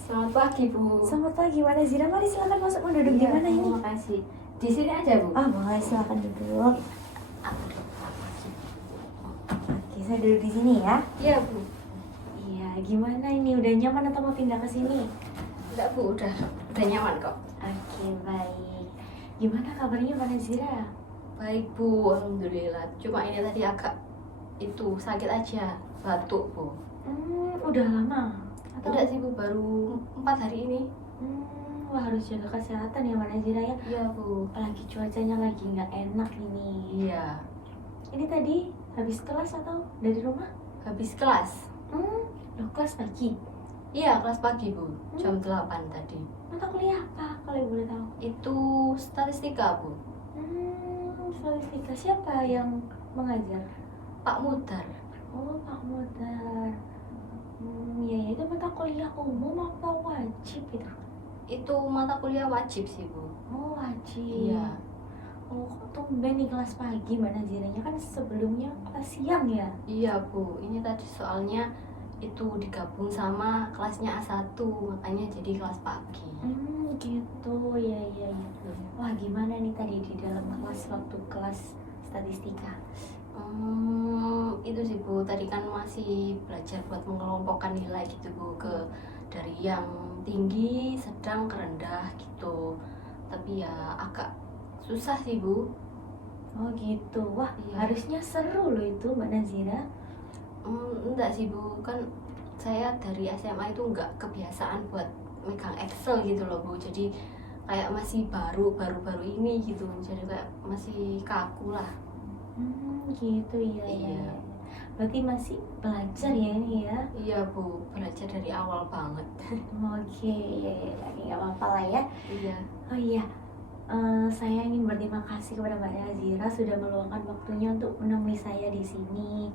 Selamat pagi, Bu. Selamat pagi, Mbak Nazira. Mari silakan masuk menduduk di mana ini? Terima kasih. Di sini aja, Bu. Boleh silakan duduk. Oke, saya duduk di sini ya. Iya, Bu. Iya, gimana ini? Udah nyaman atau mau pindah ke sini? Enggak, Bu. Udah nyaman kok. Oke, baik. Gimana kabarnya Mbak Nazira? Baik, Bu. Alhamdulillah. Cuma ini tadi agak sakit aja, batuk, Bu. Udah lama? Enggak sih, Bu. Baru 4 hari ini. Wah, harus jaga kesehatan ya Mbak Nazira ya. Iya, Bu. Apalagi cuacanya lagi nggak enak ini. Iya. Ini tadi habis kelas atau dari rumah? Habis kelas. Loh, kelas pagi? Iya, kelas pagi, Bu. Jam 8 tadi. Mata kuliah apa kalau ibu boleh tahu? Itu statistika, Bu. Statistika. Siapa yang mengajar? Pak Mudar. Oh, Pak Mudar. Ya, itu mata kuliah umum atau wajib itu? Itu mata kuliah wajib sih, Bu. Oh, wajib. Iya. Oh, kok tumben nih kelas pagi Mbak Naziranya, kan sebelumnya kelas siang ya? Iya, Bu. Ini tadi soalnya itu digabung sama kelasnya A1, makanya jadi kelas pagi. Gitu. Ya. Wah, gimana nih tadi di dalam kelas waktu kelas statistika? Itu sih, Bu. Tadi kan masih belajar buat mengelompokkan nilai gitu, Bu, dari yang tinggi, sedang, ke rendah gitu. Tapi ya agak susah sih, Bu. Oh gitu. Wah, Iya. harusnya seru loh itu Mbak Nazira. Enggak sih, Bu. Kan saya dari SMA itu enggak kebiasaan buat megang Excel gitu loh, Bu. Jadi kayak masih baru ini gitu. Jadi kayak masih kaku lah. Gitu ya. Iya. Berarti masih belajar ya ini ya? Iya, Bu. Belajar dari awal banget. Oke, ya, nggak apa-apa lah ya. Iya. Oh iya, saya ingin berterima kasih kepada Mbak Nazira sudah meluangkan waktunya untuk menemui saya di sini.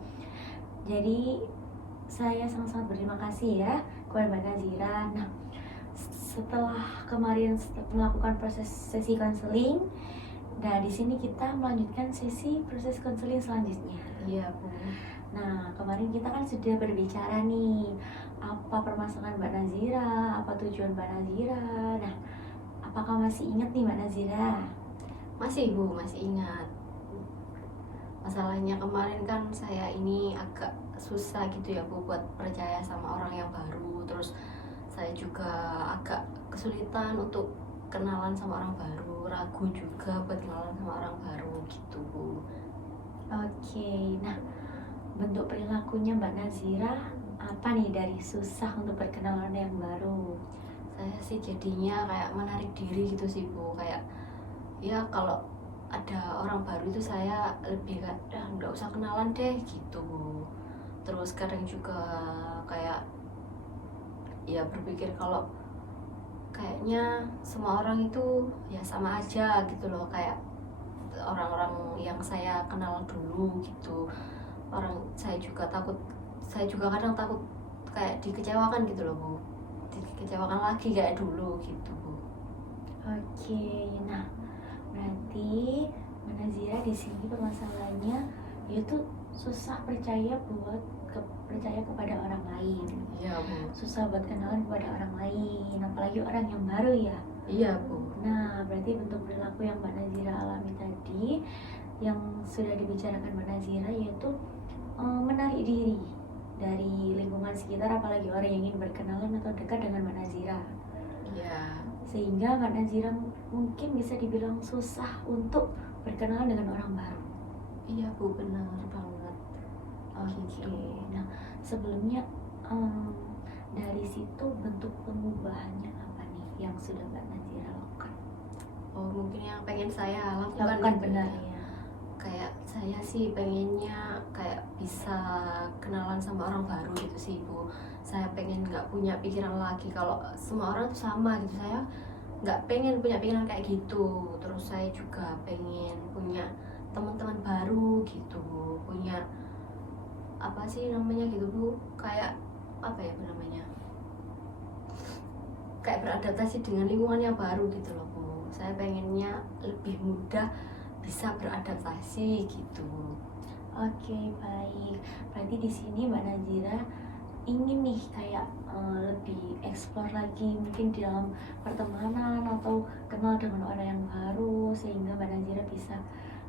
Jadi saya sangat-sangat berterima kasih ya kepada Mbak Nazira. Nah, setelah kemarin melakukan proses sesi konseling, nah di sini kita melanjutkan sesi proses konseling selanjutnya. Iya, Bu. Nah, kemarin kita kan sudah berbicara nih, apa permasalahan Mbak Nazira, apa tujuan Mbak Nazira. Nah, apakah masih ingat nih Mbak Nazira? Masih, Bu, masih ingat. Masalahnya kemarin kan saya ini agak susah gitu ya, Bu, buat percaya sama orang yang baru. Terus saya juga agak kesulitan untuk kenalan sama orang baru, ragu juga buat kenalan sama orang baru gitu, Bu. Oke, nah bentuk perilakunya Mbak Nazira apa nih dari susah untuk berkenalan yang baru? Saya sih jadinya kayak menarik diri gitu sih, Bu. Kayak ya kalau ada orang baru itu saya lebih kayak nggak usah kenalan deh gitu, Bu. Terus kadang juga kayak ya berpikir kalau kayaknya semua orang itu ya sama aja gitu loh, kayak orang-orang yang saya kenal dulu gitu. Saya juga kadang takut kayak dikecewakan gitu loh, Bu. Dikecewakan lagi kayak dulu gitu, Bu. Oke, nah berarti Mbak Nazira di sini permasalahannya yaitu susah percaya kepada orang lain. Iya, Bu. Susah buat kenalan kepada orang lain, apalagi orang yang baru ya. Iya, Bu. Nah, berarti bentuk perilaku yang Mbak Nazira alami tadi yang sudah dibicarakan Mbak Nazira yaitu menarik diri dari lingkungan sekitar, apalagi orang yang ingin berkenalan atau dekat dengan Mbak Nazira. Iya. Sehingga Mbak Nazira mungkin bisa dibilang susah untuk berkenalan dengan orang baru. Iya, Bu, benar banget. Oke. Nah, sebelumnya dari situ bentuk pengubahannya apa nih yang sudah Mbak Nazira lakukan? Oh, mungkin yang pengen saya lakukan itu benar ya. ya. Kayak saya sih pengennya kayak bisa kenalan sama orang baru gitu sih, Bu. Saya pengen nggak punya pikiran lagi kalau semua orang tuh sama gitu. Saya nggak pengen punya pikiran kayak gitu. Terus saya juga pengen punya teman-teman baru gitu, punya apa sih namanya gitu, Bu, kayak apa ya namanya, kayak beradaptasi dengan lingkungan yang baru gitu loh, Bu. Saya pengennya lebih mudah bisa beradaptasi gitu. Oke, baik. Berarti di sini Mbak Nazira ingin nih kayak lebih explore lagi mungkin di dalam pertemanan atau kenal dengan orang yang baru sehingga Mbak Nazira bisa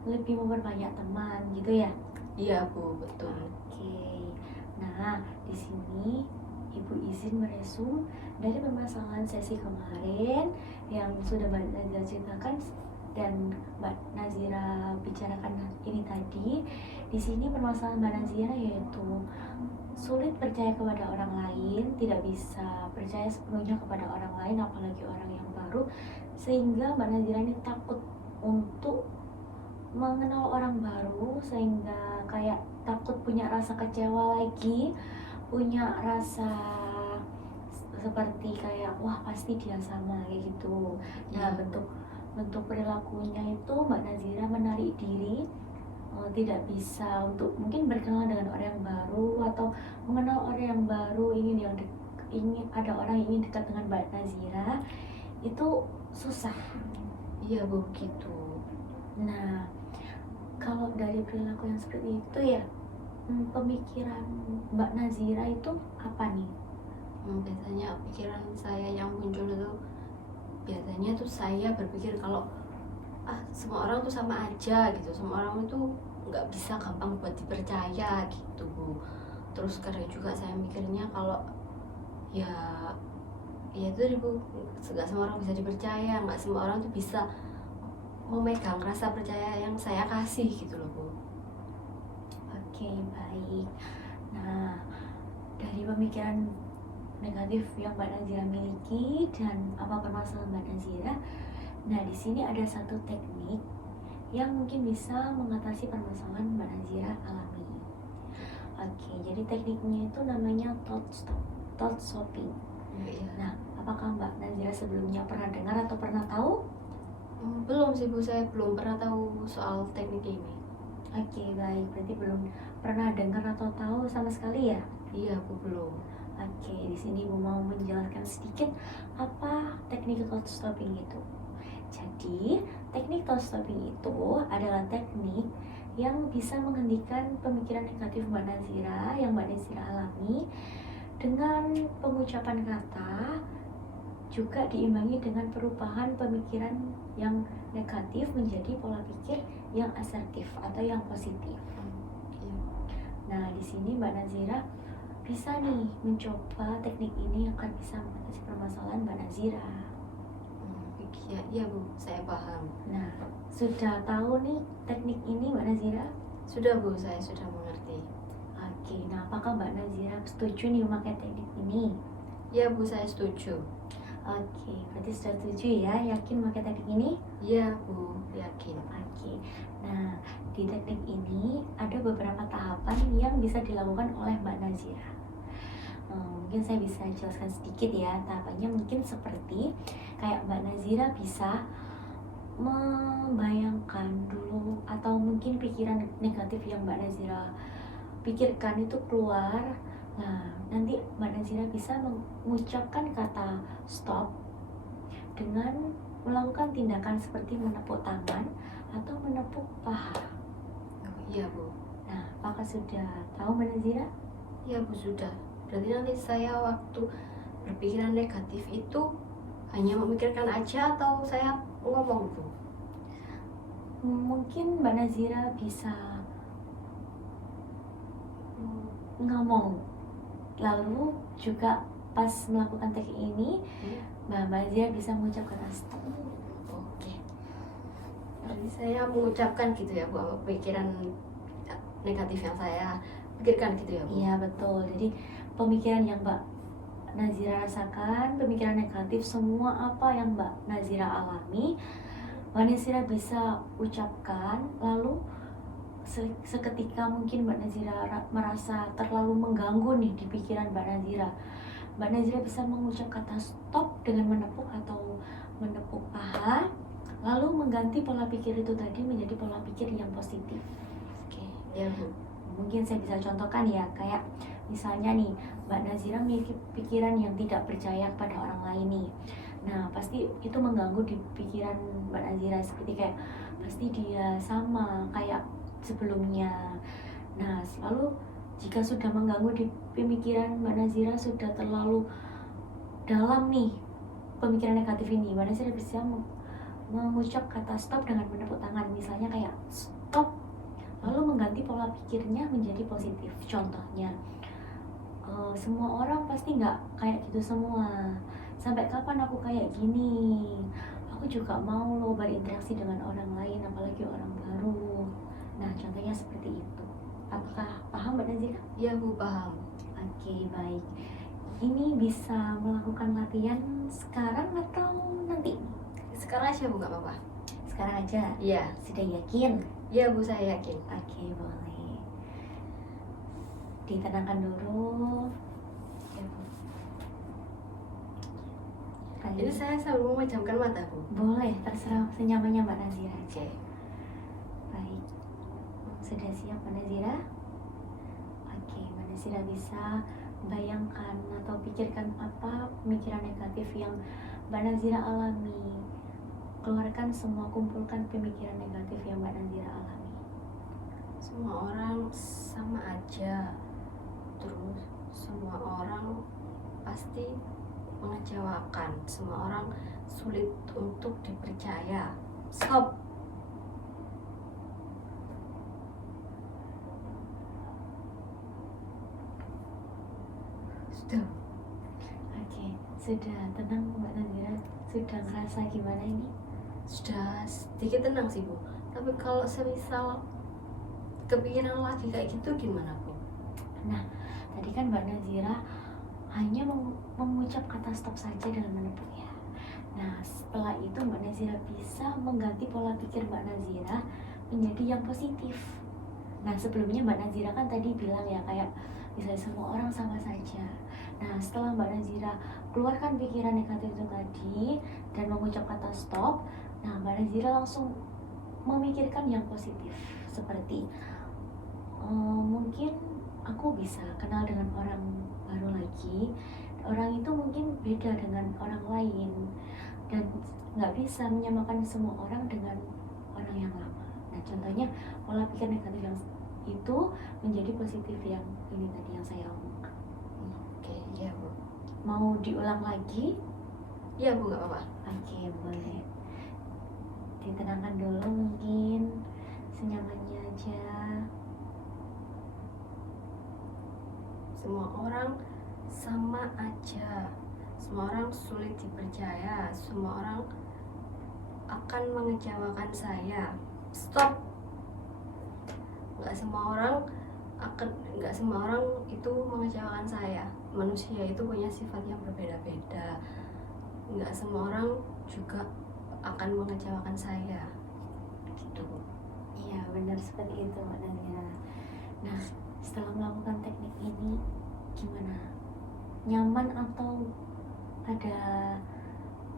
lebih memperbanyak teman gitu ya. Iya Bu, betul. Oke. Nah, di sini Ibu izin meresum dari permasalahan sesi kemarin yang sudah Mbak Nazira ceritakan dan Mbak Nazira bicarakan ini tadi. Di sini permasalahan Mbak Nazira yaitu sulit percaya kepada orang lain, tidak bisa percaya sepenuhnya kepada orang lain, apalagi orang yang baru, sehingga Mbak Nazira ini takut untuk mengenal orang baru, sehingga kayak takut punya rasa kecewa lagi, punya rasa seperti kayak wah pasti dia sama kayak gitu. Nah, Iya. bentuk perilakunya itu Mbak Nazira menarik diri, tidak bisa untuk mungkin berkenalan dengan orang yang baru atau mengenal orang yang baru, ingin ada orang yang ingin dekat dengan Mbak Nazira itu susah. Iya Bu, begitu. Nah, kalau dari perilaku yang seperti itu ya, pemikiran Mbak Nazira itu apa nih? Biasanya pikiran saya yang muncul itu biasanya tuh saya berpikir kalau semua orang tuh sama aja gitu, semua orang itu nggak bisa gampang buat dipercaya gitu Bu. Terus kadang juga saya mikirnya kalau ya itu Bu, nggak semua orang bisa dipercaya, nggak semua orang tuh bisa memegang rasa percaya yang saya kasih gitu loh Bu. Oke, baik. Nah, dari pemikiran negatif yang Mbak Nazira miliki dan apa permasalahan Mbak Nazira, nah di sini ada satu teknik yang mungkin bisa mengatasi permasalahan Mbak Nazira alami. Oke, jadi tekniknya itu namanya thought stopping. Iya. Nah, apakah Mbak Nazira sebelumnya pernah dengar atau pernah tahu? Belum sih Bu, saya belum pernah tahu soal teknik ini. Oke, baik. Berarti belum pernah dengar atau tahu sama sekali ya? Iya Bu, belum. Oke, di sini Ibu mau menjelaskan sedikit apa teknik thought stopping itu. Jadi, teknik thought stopping itu adalah teknik yang bisa menghentikan pemikiran negatif Mbak Nazira yang Mbak Nazira alami dengan pengucapan kata, juga diimbangi dengan perubahan pemikiran yang negatif menjadi pola pikir yang asertif atau yang positif. Iya. Nah, di sini Mbak Nazira bisa nih mencoba teknik ini yang akan bisa mengatasi permasalahan Mbak Nazira. Iya Bu, saya paham. Nah, sudah tahu nih teknik ini Mbak Nazira? Sudah Bu, saya sudah mengerti. Oke, nah apakah Mbak Nazira setuju nih memakai teknik ini? Iya Bu, saya setuju. Oke, berarti sudah setuju ya, yakin memakai teknik ini? Iya Bu, yakin. Oke, nah di teknik ini ada beberapa tahapan yang bisa dilakukan oleh Mbak Nazira. Mungkin saya bisa jelaskan sedikit ya, tahapannya mungkin seperti kayak Mbak Nazira bisa membayangkan dulu atau mungkin pikiran negatif yang Mbak Nazira pikirkan itu keluar. Nah, nanti Mbak Nazira bisa mengucapkan kata stop dengan melakukan tindakan seperti menepuk tangan atau menepuk paha. Iya Bu. Nah, apakah sudah tahu Mbak Nazira? Iya Bu, sudah. Berarti nanti saya waktu berpikiran negatif itu hanya memikirkan aja atau saya ngomong Bu? Mungkin Mbak Nazira bisa ngomong, lalu juga pas melakukan teknik ini Mbak Nazira bisa mengucapkan stop. Oke. Berarti saya mengucapkan gitu ya Bu, apa pikiran negatif yang saya pikirkan gitu ya Bu? Iya betul, jadi pemikiran yang Mbak Nazira rasakan, pemikiran negatif, semua apa yang Mbak Nazira alami, Mbak Nazira bisa ucapkan, lalu seketika mungkin Mbak Nazira merasa terlalu mengganggu nih di pikiran Mbak Nazira. Mbak Nazira bisa mengucap kata stop dengan menepuk atau menepuk paha, lalu mengganti pola pikir itu tadi menjadi pola pikir yang positif. Oke, Ya Bu. mungkin saya bisa contohkan ya, kayak misalnya nih Mbak Nazira memiliki pikiran yang tidak percaya kepada orang lain nih. Nah, pasti itu mengganggu di pikiran Mbak Nazira, seperti kayak pasti dia sama kayak sebelumnya. Nah, lalu Jika sudah mengganggu di pemikiran Mbak Nazira, sudah terlalu dalam nih pemikiran negatif ini, Mbak Nazira bisa mengucap kata stop dengan menepuk tangan. Misalnya kayak stop, lalu mengganti pola pikirnya menjadi positif. Contohnya, semua orang pasti nggak kayak gitu semua. Sampai kapan aku kayak gini? Aku juga mau loh berinteraksi dengan orang lain, apalagi orang baru. Nah, contohnya seperti itu. Apakah paham Mbak Nazira? Iya Bu, paham. Oke, baik. Ini bisa melakukan latihan sekarang atau nanti? Sekarang aja Bu, nggak apa-apa. Sekarang aja? Iya. Sudah yakin? Iya Bu, saya yakin. Oke, boleh. Ditenangkan dulu. Ya, Bu. Kali Ini saya sambil memejamkan mata Bu. boleh, terserah senyamannya Mbak Nazira. Oke. Baik. Sudah siap Mbak Nazira? Oke, Mbak Nazira bisa bayangkan atau pikirkan apa pemikiran negatif yang Mbak Nazira alami. Keluarkan semua, kumpulkan pemikiran negatif yang Mbak Nazira alami. Semua orang sama aja. Terus semua orang pasti mengecewakan. Semua orang sulit untuk dipercaya. Stop. Sudah. Oke, sudah tenang Mbak Nazira? Sudah ngerasa gimana ini? Sudah sedikit tenang sih Bu. Tapi kalau semisal kepikiran lagi kayak gitu gimana Bu? Nah, tadi kan Mbak Nazira hanya mengucap kata stop saja dengan menepuknya. Nah, setelah itu Mbak Nazira bisa mengganti pola pikir Mbak Nazira menjadi yang positif. Nah, sebelumnya Mbak Nazira kan tadi bilang ya kayak misalnya semua orang sama saja. Nah, setelah Mbak Nazira keluarkan pikiran negatif itu tadi dan mengucap kata stop, nah Mbak Nazira langsung memikirkan yang positif seperti mungkin aku bisa kenal dengan orang baru lagi. Orang itu mungkin beda dengan orang lain dan nggak bisa menyamakan semua orang dengan orang yang lama. Nah, contohnya pola pikir negatif yang itu menjadi positif yang ini tadi yang saya omongkan. Oke, iya Bu. Mau diulang lagi? Iya Bu, nggak apa-apa. Oke, boleh. Ditenangkan dulu mungkin, senyamannya aja. Semua orang sama aja. Semua orang sulit dipercaya. Semua orang akan mengecewakan saya. Stop. Nggak semua orang itu mengecewakan saya. Manusia itu punya sifat yang berbeda-beda. Nggak semua orang juga akan mengecewakan saya. Gitu. Iya, benar seperti itu Mbak Nazira. Nah, setelah melakukan teknik ini gimana? Nyaman atau ada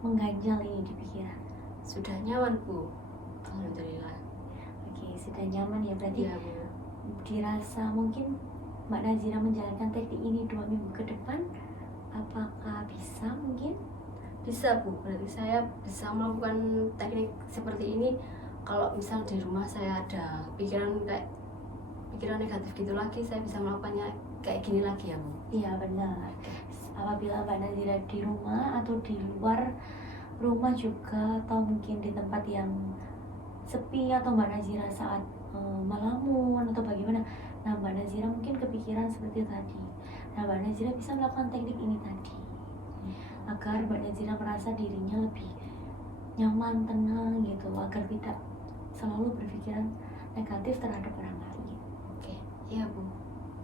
mengganjal ini di pikiran? Sudah nyaman Bu. Alhamdulillah. Oke, sudah nyaman ya berarti. Iya Bu. Dirasa mungkin Mbak Nazira menjalankan teknik ini 2 minggu ke depan, apakah bisa mungkin? Bisa Bu, berarti saya bisa melakukan teknik seperti ini kalau misal di rumah saya ada pikiran negatif gitu lagi, saya bisa melakukannya kayak gini lagi ya Bu. Iya benar. Apabila Mbak Nazira di rumah atau di luar rumah juga atau mungkin di tempat yang sepi atau Mbak Nazira saat melamun atau bagaimana, nah Mbak Nazira mungkin kepikiran seperti tadi. Nah Mbak Nazira bisa melakukan teknik ini tadi agar Mbak Nazira merasa dirinya lebih nyaman, tenang gitu, agar tidak selalu berpikiran negatif terhadap orang lain. Oke, iya Bu.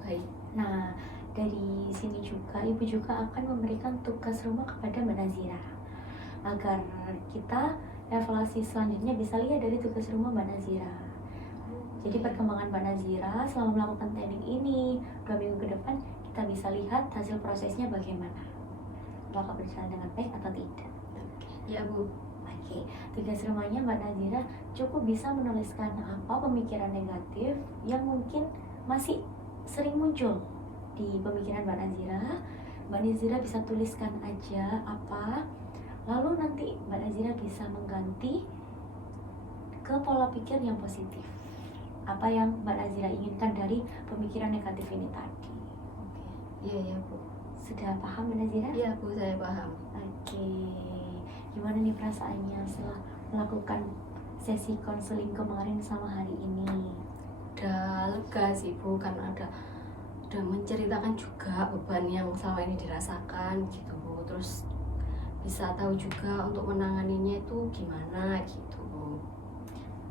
Baik. Nah, dari sini juga Ibu juga akan memberikan tugas rumah kepada Mbak Nazira agar kita evaluasi selanjutnya bisa lihat dari tugas rumah Mbak Nazira. Jadi perkembangan Mbak Nazira selama melakukan teknik ini 2 minggu ke depan, kita bisa lihat hasil prosesnya bagaimana, apakah berjalan dengan baik atau tidak. Iya Bu. Oke, tugas rumahnya Mbak Nazira cukup bisa menuliskan apa pemikiran negatif yang mungkin masih sering muncul di pemikiran Mbak Nazira. Mbak Nazira bisa tuliskan aja apa, lalu nanti Mbak Nazira bisa mengganti ke pola pikir yang positif apa yang Mbak Nazira inginkan dari pemikiran negatif ini tadi. Oke. Iya Bu. Sudah paham Mbak Nazira? Iya Bu, saya paham. Oke. Gimana nih perasaannya setelah melakukan sesi konseling kemarin sama hari ini? Udah lega sih Bu, karena udah menceritakan juga beban yang selama ini dirasakan gitu Bu. Terus bisa tahu juga untuk menanganinya itu gimana gitu.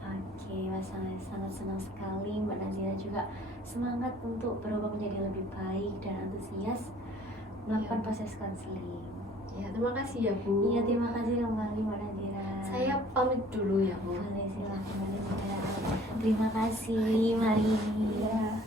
Oke, sangat senang sekali Mbak Nazira juga semangat untuk berubah menjadi lebih baik dan antusias melakukan proses konseling. Ya, terima kasih ya Bu. Iya, terima kasih kembali Mbak Nazira. Saya pamit dulu ya Bu. Boleh, silakan Mbak Nazira. Terima kasih, mari. Ya.